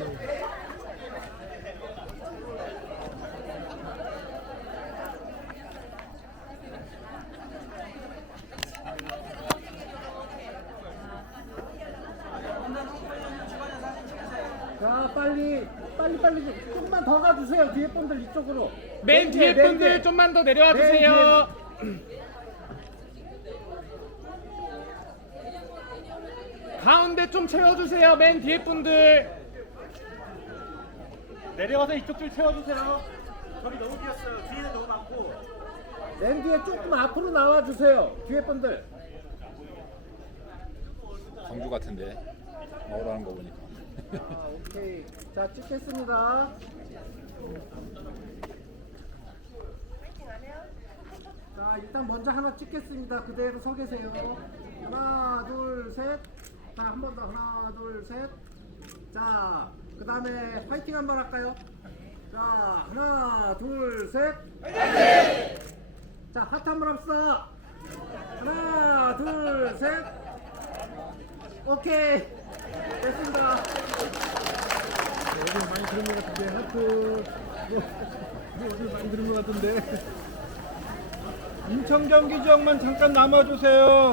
자 빨리 빨리 빨리 좀 조금만 더 가주세요 뒤에 분들 이쪽으로 맨 뒤에 맨 분들. 좀만 더 내려와 맨 주세요. 가운데 좀 채워주세요. 맨 뒤에 분들. 내려와서 이쪽 줄 채워주세요. 저기 너무 비었어요. 뒤에는 너무 많고. 맨 뒤에 조금 앞으로 나와주세요. 뒤에 분들. 광주 같은데 나오라는 거 보니까. 아, 오케이. 자 찍겠습니다. 자 일단 먼저 하나 찍겠습니다. 그대로 서 계세요. 하나 둘 셋 자 한 번 더. 하나 둘 셋 자 그 다음에 파이팅 한번 할까요? 자 하나 둘셋. 자 하트 한번 합시다. 하나 둘 셋. 오케이. 됐습니다. 어제 많이 들은 것 같은데 하트. 뭐, 뭐 어제 많이 들은 것 같은데. 인천 경기지역만 잠깐 남아주세요.